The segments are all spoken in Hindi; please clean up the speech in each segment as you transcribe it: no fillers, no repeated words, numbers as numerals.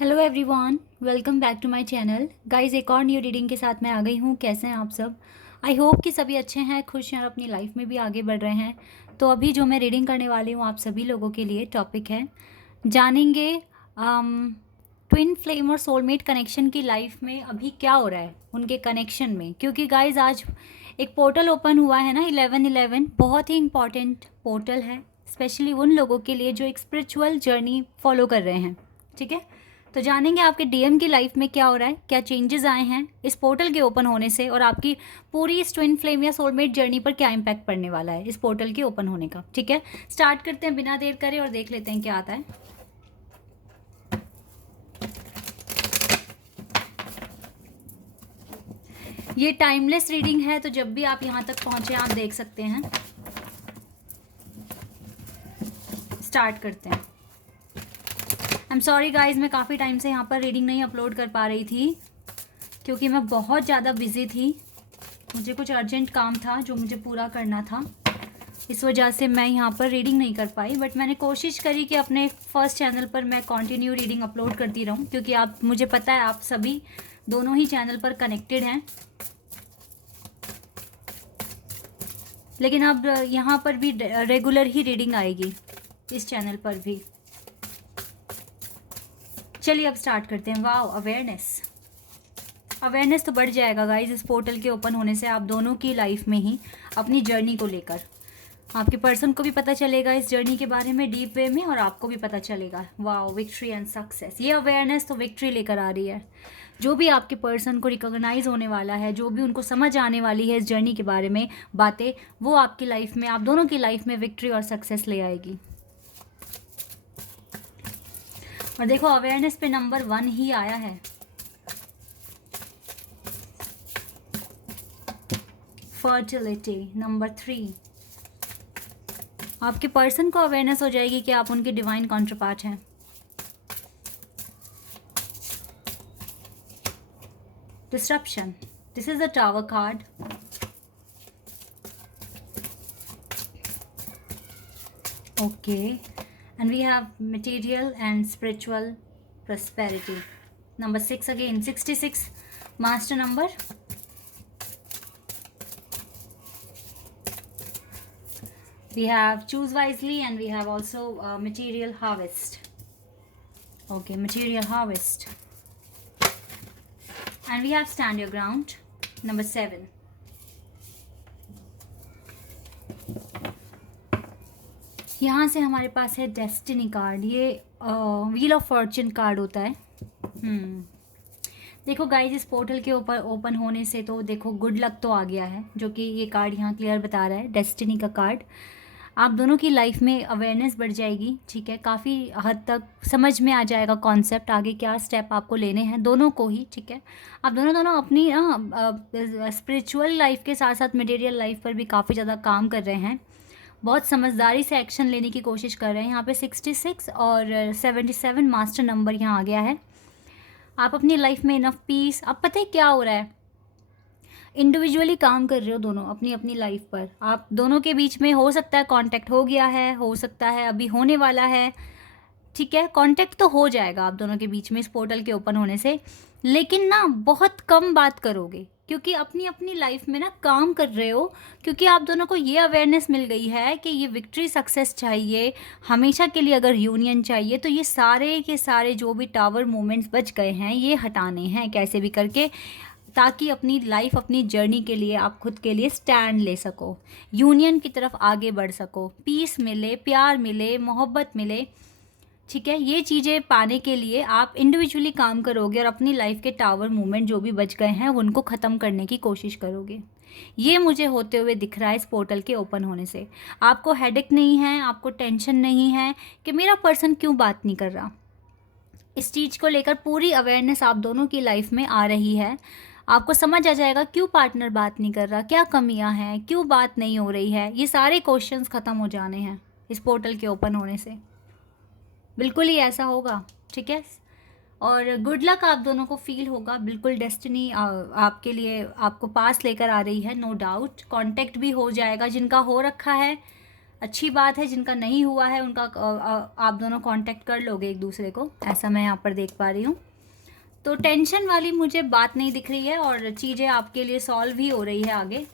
Hello everyone, welcome back to my channel. Guys, एक और न्यू रीडिंग के साथ मैं आ गई हूँ। कैसे हैं आप सब? आई होप कि सभी अच्छे हैं, खुश हैं और अपनी लाइफ में भी आगे बढ़ रहे हैं। तो अभी जो मैं रीडिंग करने वाली हूँ आप सभी लोगों के लिए टॉपिक है, जानेंगे ट्विन फ्लेम और सोलमेट कनेक्शन की लाइफ में अभी क्या हो रहा है उनके कनेक्शन में। क्योंकि गाइस आज एक पोर्टल ओपन हुआ है ना, 11/11 बहुत ही इंपॉर्टेंट पोर्टल है, स्पेशली उन लोगों के लिए जो एक स्पिरिचुअल जर्नी फॉलो कर रहे हैं। ठीक है, तो जानेंगे आपके डीएम की लाइफ में क्या हो रहा है, क्या चेंजेस आए हैं इस पोर्टल के ओपन होने से, और आपकी पूरी इस ट्विन फ्लेम या सोलमेट जर्नी पर क्या इम्पैक्ट पड़ने वाला है इस पोर्टल के ओपन होने का। ठीक है, स्टार्ट करते हैं बिना देर करे और देख लेते हैं क्या आता है। ये टाइमलेस रीडिंग है, तो जब भी आप यहाँ तक पहुँचे आप देख सकते हैं। स्टार्ट करते हैं। आई एम सॉरी गाइज, मैं काफ़ी टाइम से यहाँ पर रीडिंग नहीं अपलोड कर पा रही थी क्योंकि मैं बहुत ज़्यादा बिजी थी। मुझे कुछ अर्जेंट काम था जो मुझे पूरा करना था, इस वजह से मैं यहाँ पर रीडिंग नहीं कर पाई। बट मैंने कोशिश करी कि अपने फर्स्ट चैनल पर मैं कंटिन्यू रीडिंग अपलोड करती रहूँ, क्योंकि आप, मुझे पता है आप सभी दोनों ही चैनल पर कनेक्टेड हैं। लेकिन अब यहाँ पर भी रेगुलर ही रीडिंग आएगी, इस चैनल पर भी। चलिए अब स्टार्ट करते हैं। वाओ, अवेयरनेस तो बढ़ जाएगा गाइज इस पोर्टल के ओपन होने से, आप दोनों की लाइफ में ही अपनी जर्नी को लेकर। आपके पर्सन को भी पता चलेगा इस जर्नी के बारे में डीप वे में, और आपको भी पता चलेगा। Wow, victory and success. ये अवेयरनेस तो विक्ट्री लेकर आ रही है। जो भी आपके पर्सन को रिकॉग्नाइज होने वाला है, जो भी उनको समझ आने वाली है इस जर्नी के बारे में बातें, वो आपकी लाइफ में, आप दोनों की लाइफ में विक्ट्री और सक्सेस ले आएगी। और देखो, अवेयरनेस पे नंबर 1 ही आया है। Fertility number 3। आपके पर्सन को अवेयरनेस हो जाएगी कि आप उनके डिवाइन काउंटरपार्ट हैं। Disruption, this is the tower card. Okay, and we have material and spiritual prosperity. Number 6 again, 66 master number. We have choose wisely, and we have also material harvest. Okay, material harvest. And we have stand your ground. Number 7. यहाँ से हमारे पास है डेस्टिनी कार्ड। ये व्हील ऑफ फॉर्चून कार्ड होता है। देखो गाइज, इस पोर्टल के ऊपर ओपन होने से तो देखो गुड लक तो आ गया है, जो कि ये कार्ड यहाँ क्लियर बता रहा है, डेस्टिनी का कार्ड। आप दोनों की लाइफ में अवेयरनेस बढ़ जाएगी। ठीक है, काफ़ी हद तक समझ में आ जाएगा कॉन्सेप्ट, आगे क्या स्टेप आपको लेने हैं दोनों को ही। ठीक है, आप दोनों दोनों अपनी स्पिरिचुअल लाइफ के साथ साथ मटेरियल लाइफ पर भी काफ़ी ज़्यादा काम कर रहे हैं, बहुत समझदारी से एक्शन लेने की कोशिश कर रहे हैं। यहाँ पे 66 और 77 मास्टर नंबर यहाँ आ गया है। आप अपनी लाइफ में इनफ पीस, अब पता है क्या हो रहा है, इंडिविजुअली काम कर रहे हो दोनों अपनी अपनी लाइफ पर। आप दोनों के बीच में हो सकता है कांटेक्ट हो गया है, हो सकता है अभी होने वाला है। ठीक है, कांटेक्ट तो हो जाएगा आप दोनों के बीच में इस पोर्टल के ओपन होने से, लेकिन ना बहुत कम बात करोगे, क्योंकि अपनी अपनी लाइफ में ना काम कर रहे हो। क्योंकि आप दोनों को ये अवेयरनेस मिल गई है कि ये विक्ट्री सक्सेस चाहिए हमेशा के लिए, अगर यूनियन चाहिए तो ये सारे के सारे जो भी टावर मोमेंट्स बच गए हैं ये हटाने हैं कैसे भी करके, ताकि अपनी लाइफ, अपनी जर्नी के लिए आप खुद के लिए स्टैंड ले सको, यूनियन की तरफ आगे बढ़ सको, पीस मिले, प्यार मिले, मोहब्बत मिले। ठीक है, ये चीज़ें पाने के लिए आप इंडिविजुअली काम करोगे और अपनी लाइफ के टावर मूवमेंट जो भी बच गए हैं उनको ख़त्म करने की कोशिश करोगे। ये मुझे होते हुए दिख रहा है इस पोर्टल के ओपन होने से। आपको हेडेक नहीं है, आपको टेंशन नहीं है कि मेरा पर्सन क्यों बात नहीं कर रहा। इस चीज़ को लेकर पूरी अवेयरनेस आप दोनों की लाइफ में आ रही है। आपको समझ आ जाएगा क्यों पार्टनर बात नहीं कर रहा, क्या कमियां हैं, क्यों बात नहीं हो रही है। ये सारे क्वेश्चंस ख़त्म हो जाने हैं इस पोर्टल के ओपन होने से, बिल्कुल ही ऐसा होगा। ठीक है, और गुड लक आप दोनों को फील होगा, बिल्कुल डेस्टिनी आपके लिए आपको पास लेकर आ रही है, नो डाउट। कांटेक्ट भी हो जाएगा जिनका हो रखा है, अच्छी बात है। जिनका नहीं हुआ है उनका आप दोनों कांटेक्ट कर लोगे एक दूसरे को, ऐसा मैं यहाँ पर देख पा रही हूँ। तो टेंशन वाली मुझे बात नहीं दिख रही है और चीज़ें आपके लिए सॉल्व भी हो रही है आगे,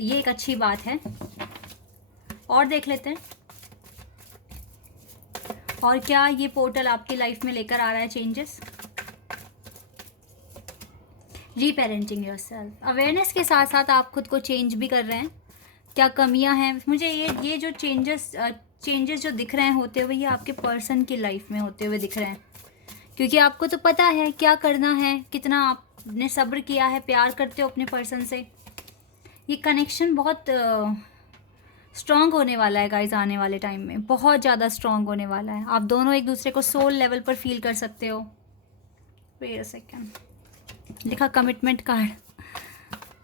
ये एक अच्छी बात है। और देख लेते हैं और क्या ये पोर्टल आपकी लाइफ में लेकर आ रहा है चेंजेस। रीपेरेंटिंग योरसेल्फ, अवेयरनेस के साथ साथ आप खुद को चेंज भी कर रहे हैं। क्या कमियां हैं, मुझे ये जो चेंजेस जो दिख रहे हैं होते हुए, ये आपके पर्सन की लाइफ में होते हुए दिख रहे हैं, क्योंकि आपको तो पता है क्या करना है, कितना आपने सब्र किया है, प्यार करते हो अपने पर्सन से। ये कनेक्शन बहुत स्ट्रॉन्ग होने वाला है गाइज, आने वाले टाइम में बहुत ज़्यादा स्ट्रॉन्ग होने वाला है। आप दोनों एक दूसरे को सोल लेवल पर फील कर सकते हो। वेट अ सेकेंड, लिखा कमिटमेंट कार्ड,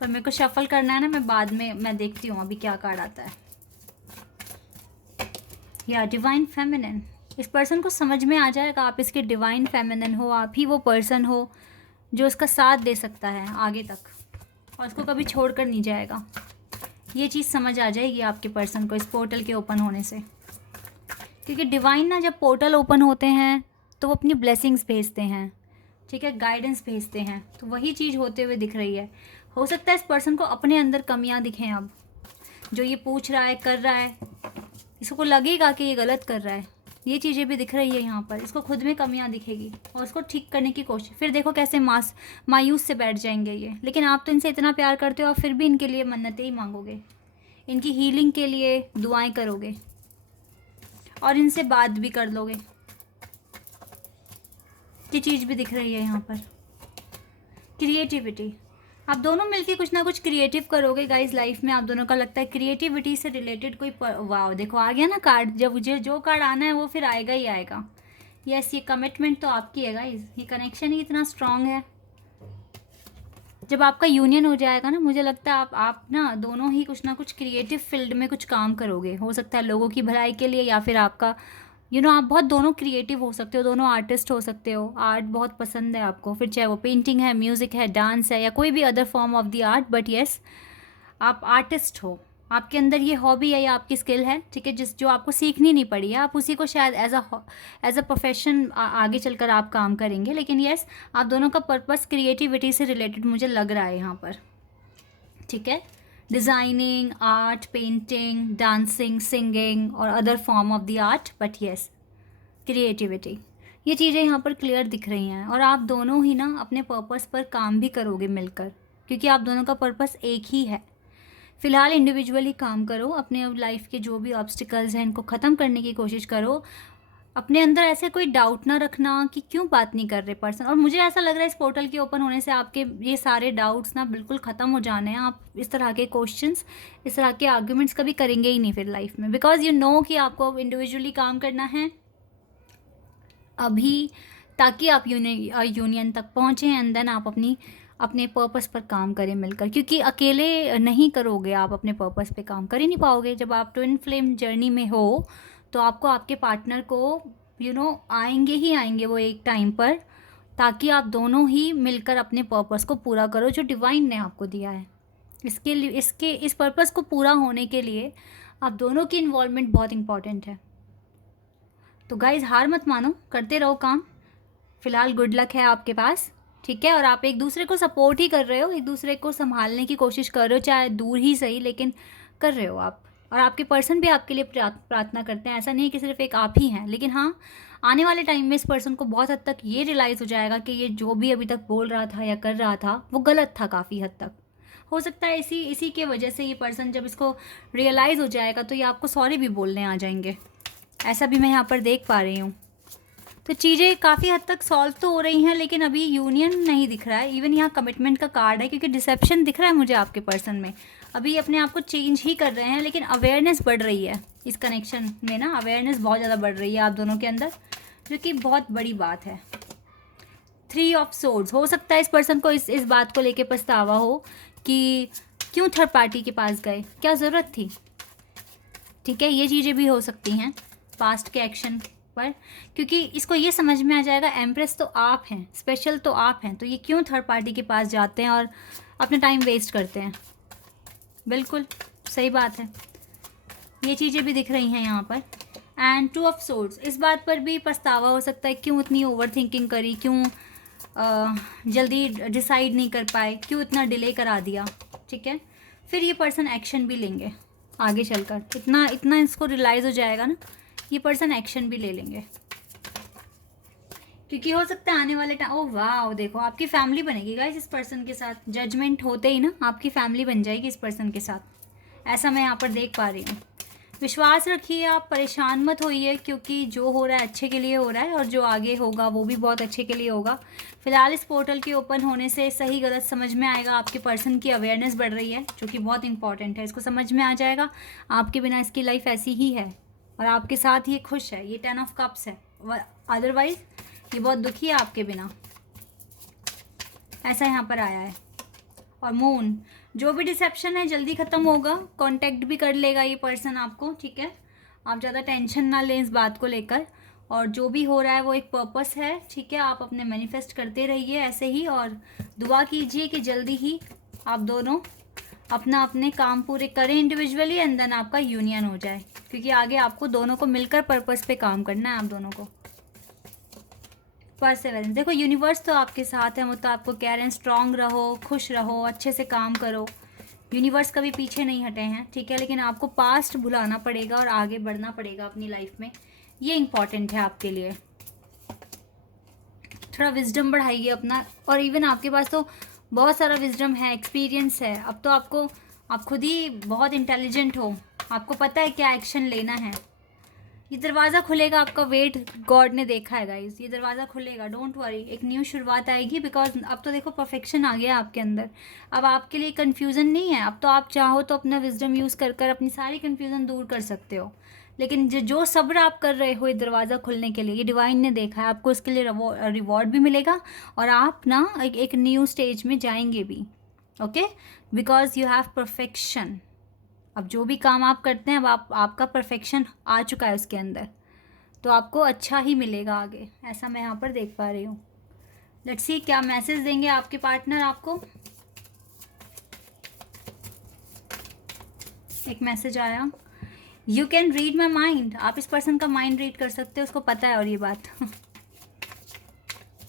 पर मेरे को शफल करना है ना, मैं बाद में मैं देखती हूँ अभी क्या कार्ड आता है। या डिवाइन फेमिनिन, इस पर्सन को समझ में आ जाएगा आप इसके डिवाइन फेमिनिन हो, आप ही वो पर्सन हो जो उसका साथ दे सकता है आगे तक और उसको कभी छोड़कर नहीं जाएगा। ये चीज़ समझ आ जाएगी आपके पर्सन को इस पोर्टल के ओपन होने से, क्योंकि डिवाइन ना जब पोर्टल ओपन होते हैं तो वो अपनी ब्लेसिंग्स भेजते हैं, ठीक है, गाइडेंस भेजते हैं। तो वही चीज़ होते हुए दिख रही है। हो सकता है इस पर्सन को अपने अंदर कमियां दिखें, अब जो ये पूछ रहा है, कर रहा है, इसको लगेगा कि ये गलत कर रहा है। ये चीज़ें भी दिख रही है यहाँ पर, इसको खुद में कमियां दिखेगी और उसको ठीक करने की कोशिश। फिर देखो कैसे मायूस से बैठ जाएंगे ये, लेकिन आप तो इनसे इतना प्यार करते हो और फिर भी इनके लिए मन्नतें ही मांगोगे, इनकी हीलिंग के लिए दुआएं करोगे और इनसे बात भी कर लोगे। ये चीज़ भी दिख रही है यहाँ पर। क्रिएटिविटी, आप दोनों मिलके कुछ ना कुछ क्रिएटिव करोगे गाइस लाइफ में। आप दोनों का लगता है क्रिएटिविटी से रिलेटेड कोई वाव, देखो आ गया ना कार्ड। जब मुझे जो कार्ड आना है वो फिर आएगा ही आएगा। यस, ये कमिटमेंट तो आपकी है गाइस, ये कनेक्शन ही इतना स्ट्रांग है। जब आपका यूनियन हो जाएगा ना, मुझे लगता है आप ना दोनों ही कुछ ना कुछ क्रिएटिव फील्ड में कुछ काम करोगे। हो सकता है लोगों की भलाई के लिए, या फिर आपका आप बहुत दोनों क्रिएटिव हो सकते हो, दोनों आर्टिस्ट हो सकते हो। आर्ट बहुत पसंद है आपको, फिर चाहे वो पेंटिंग है, म्यूज़िक है, डांस है, या कोई भी other form of the art, but yes आप आर्टिस्ट हो। आपके अंदर ये हॉबी है या आपकी स्किल है, ठीक है, जो आपको सीखनी नहीं पड़ी है, आप उसी को शायद एज अ प्रोफेशन आगे चलकर आप काम करेंगे। लेकिन येस, आप दोनों का पर्पस क्रिएटिविटी से रिलेटेड मुझे लग रहा है यहाँ पर, ठीक है। Designing, art, painting, dancing, singing और other form of the art, but yes creativity, ये चीज़ें यहाँ पर क्लियर दिख रही हैं। और आप दोनों ही ना अपने पर्पस पर काम भी करोगे मिलकर, क्योंकि आप दोनों का पर्पस एक ही है। फ़िलहाल इंडिविजुअली काम करो, अपने लाइफ के जो भी ऑब्स्टिकल्स हैं इनको ख़त्म करने की कोशिश करो। अपने अंदर ऐसे कोई डाउट ना रखना कि क्यों बात नहीं कर रहे पर्सन। और मुझे ऐसा लग रहा है इस पोर्टल के ओपन होने से आपके ये सारे डाउट्स ना बिल्कुल ख़त्म हो जाने हैं। आप इस तरह के क्वेश्चंस, इस तरह के आर्ग्यूमेंट्स कभी करेंगे ही नहीं फिर लाइफ में, बिकॉज यू नो कि आपको इंडिविजुअली काम करना है अभी, ताकि आप यूनियन तक पहुँचें एंड देन आप अपने पर्पस पर काम करें मिलकर, क्योंकि अकेले नहीं करोगे आप अपने पर्पस पे काम, कर ही नहीं पाओगे। जब आप ट्विन फ्लेम जर्नी में हो तो आपको आपके पार्टनर को आएंगे ही आएंगे वो एक टाइम पर, ताकि आप दोनों ही मिलकर अपने पर्पस को पूरा करो जो डिवाइन ने आपको दिया है। इसके लिए इस पर्पस को पूरा होने के लिए आप दोनों की इन्वॉल्वमेंट बहुत इंपॉर्टेंट है। तो गाइज हार मत मानो, करते रहो काम। फ़िलहाल गुड लक है आपके पास, ठीक है। और आप एक दूसरे को सपोर्ट ही कर रहे हो, एक दूसरे को संभालने की कोशिश कर रहे हो, चाहे दूर ही सही, लेकिन कर रहे हो आप। और आपके पर्सन भी आपके लिए प्रार्थना करते हैं। ऐसा नहीं कि सिर्फ एक आप ही हैं, लेकिन हाँ, आने वाले टाइम में इस पर्सन को बहुत हद तक ये रियलाइज़ हो जाएगा कि ये जो भी अभी तक बोल रहा था या कर रहा था वो गलत था काफ़ी हद तक। हो सकता है इसी के वजह से ये पर्सन जब इसको रियलाइज़ हो जाएगा तो ये आपको सॉरी भी बोलने आ जाएंगे। ऐसा भी मैं यहाँ पर देख पा रही हूँ। तो चीज़ें काफ़ी हद तक सॉल्व तो हो रही हैं, लेकिन अभी यूनियन नहीं दिख रहा है। इवन यहाँ कमिटमेंट का कार्ड है, क्योंकि डिसेप्शन दिख रहा है मुझे आपके पर्सन में। अभी अपने आप को चेंज ही कर रहे हैं, लेकिन अवेयरनेस बढ़ रही है इस कनेक्शन में ना, अवेयरनेस बहुत ज़्यादा बढ़ रही है आप दोनों के अंदर, जो कि बहुत बड़ी बात है। 3 ऑफ सोर्ड्स, हो सकता है इस पर्सन को इस बात को लेके पछतावा हो कि क्यों थर्ड पार्टी के पास गए, क्या ज़रूरत थी, ठीक है। ये चीज़ें भी हो सकती हैं पास्ट के एक्शन पर, क्योंकि इसको ये समझ में आ जाएगा एम्प्रेस तो आप हैं, स्पेशल तो आप हैं, तो ये क्यों थर्ड पार्टी के पास जाते हैं और अपना टाइम वेस्ट करते हैं। बिल्कुल सही बात है। ये चीज़ें भी दिख रही हैं यहाँ पर। एंड टू ऑफ सोर्ड्स, इस बात पर भी पछतावा हो सकता है, क्यों इतनी ओवर थिंकिंग करी, क्यों जल्दी डिसाइड नहीं कर पाए, क्यों इतना डिले करा दिया। ठीक है, फिर ये पर्सन एक्शन भी लेंगे आगे चलकर, इतना इतना इसको रियलाइज़ हो जाएगा ना, ये पर्सन एक्शन भी ले लेंगे। क्योंकि हो सकता है आने वाले टाइम, ओह वाह, देखो आपकी फैमिली बनेगी गाइस इस पर्सन के साथ। जजमेंट होते ही ना आपकी फैमिली बन जाएगी इस पर्सन के साथ, ऐसा मैं यहाँ पर देख पा रही हूँ। विश्वास रखिए, आप परेशान मत होइए, क्योंकि जो हो रहा है अच्छे के लिए हो रहा है, और जो आगे होगा वो भी बहुत अच्छे के लिए होगा। फिलहाल इस पोर्टल के ओपन होने से सही गलत समझ में आएगा, आपके पर्सन की अवेयरनेस बढ़ रही है, जो कि बहुत इंपॉर्टेंट है। इसको समझ में आ जाएगा आपके बिना इसकी लाइफ ऐसी ही है, और आपके साथ ये खुश है। ये 10 ऑफ कप्स है, अदरवाइज ये बहुत दुखी है आपके बिना, ऐसा यहाँ पर आया है। और मून, जो भी डिसेप्शन है जल्दी ख़त्म होगा, कांटेक्ट भी कर लेगा ये पर्सन आपको। ठीक है, आप ज़्यादा टेंशन ना लें इस बात को लेकर, और जो भी हो रहा है वो एक पर्पस है। ठीक है, आप अपने मैनिफेस्ट करते रहिए ऐसे ही, और दुआ कीजिए कि जल्दी ही आप दोनों अपना अपने काम पूरे करें इंडिविजुअली, एंड देन आपका यूनियन हो जाए, क्योंकि आगे आपको दोनों को मिलकर पर्पस पे काम करना है, आप दोनों को। परसेवरेंस, देखो यूनिवर्स तो आपके साथ है, वो तो आपको कह रहे हैं स्ट्रांग रहो, खुश रहो, अच्छे से काम करो। यूनिवर्स कभी पीछे नहीं हटे हैं। ठीक है, लेकिन आपको पास्ट भुलाना पड़ेगा और आगे बढ़ना पड़ेगा अपनी लाइफ में, ये इंपॉर्टेंट है आपके लिए। थोड़ा विजडम बढ़ाइए अपना, और इवन आपके पास तो बहुत सारा विजडम है, एक्सपीरियंस है। अब तो आप खुद ही बहुत इंटेलिजेंट हो, आपको पता है क्या एक्शन लेना है। ये दरवाज़ा खुलेगा आपका, वेट गॉड ने देखा है गाइस, ये दरवाज़ा खुलेगा, डोंट वरी, एक न्यू शुरुआत आएगी। बिकॉज अब तो देखो परफेक्शन आ गया आपके अंदर, अब आपके लिए कन्फ्यूज़न नहीं है। अब तो आप चाहो तो अपना विजडम यूज़ कर कर अपनी सारी कन्फ्यूज़न दूर कर सकते हो। लेकिन जो सब्र आप कर रहे हो ये दरवाज़ा खुलने के लिए, ये डिवाइन ने देखा है, आपको इसके लिए रिवॉर्ड भी मिलेगा, और आप ना एक न्यू स्टेज में जाएंगे भी। Okay, because you have perfection. अब जो भी काम आप करते हैं, अब आपका परफेक्शन आ चुका है उसके अंदर, तो आपको अच्छा ही मिलेगा आगे, ऐसा मैं यहाँ पर देख पा रही हूँ। लेट्स सी क्या मैसेज देंगे आपके पार्टनर आपको। एक मैसेज आया, you can read my mind, आप इस पर्सन का माइंड रीड कर सकते हो, उसको पता है और ये बात।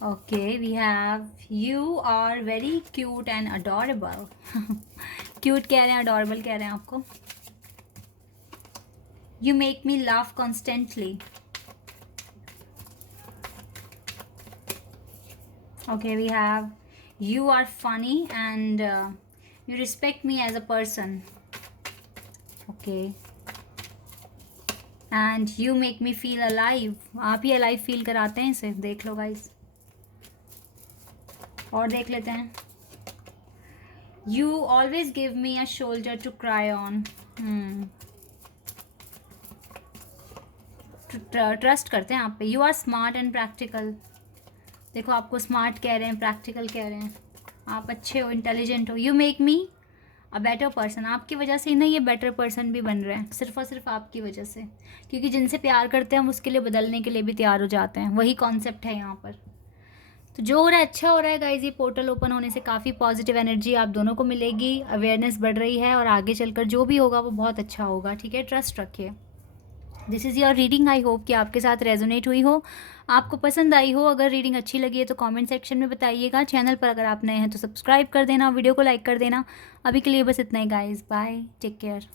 Okay, we have you are very cute and adorable. Cute कह रहे हैं, अडोरेबल कह रहे हैं आपको। You make me laugh constantly. Okay, we have you are funny and you respect me as a person. Okay, and you make me feel alive, आप ही अलाइव फील कराते हैं इसे, देख लो गाइस। और देख लेते हैं, you always give me a shoulder to cry on. Trust करते हैं आप पे। You are smart and practical, देखो आपको स्मार्ट कह रहे हैं, प्रैक्टिकल कह रहे हैं, आप अच्छे हो, इंटेलिजेंट हो। You make me a better person, आपकी वजह से ही ना ये बेटर पर्सन भी बन रहे हैं, सिर्फ और सिर्फ आपकी वजह से। क्योंकि जिनसे प्यार करते हैं हम उसके लिए बदलने के लिए भी तैयार हो जाते हैं, वही कॉन्सेप्ट है यहाँ पर। तो जो हो रहा है अच्छा हो रहा है गाइज, ये पोर्टल ओपन होने से काफ़ी पॉजिटिव एनर्जी आप दोनों को मिलेगी, अवेयरनेस बढ़ रही है, और आगे चलकर जो भी होगा वो बहुत अच्छा होगा। ठीक है, ट्रस्ट रखिए। This is your reading, I hope कि आपके साथ रेजोनेट हुई हो, आपको पसंद आई हो। अगर रीडिंग अच्छी लगी है तो कमेंट सेक्शन में बताइएगा। चैनल पर अगर आप नए हैं तो सब्सक्राइब कर देना, वीडियो को लाइक कर देना। अभी के लिए बस इतना ही गाइज, बाय, टेक केयर।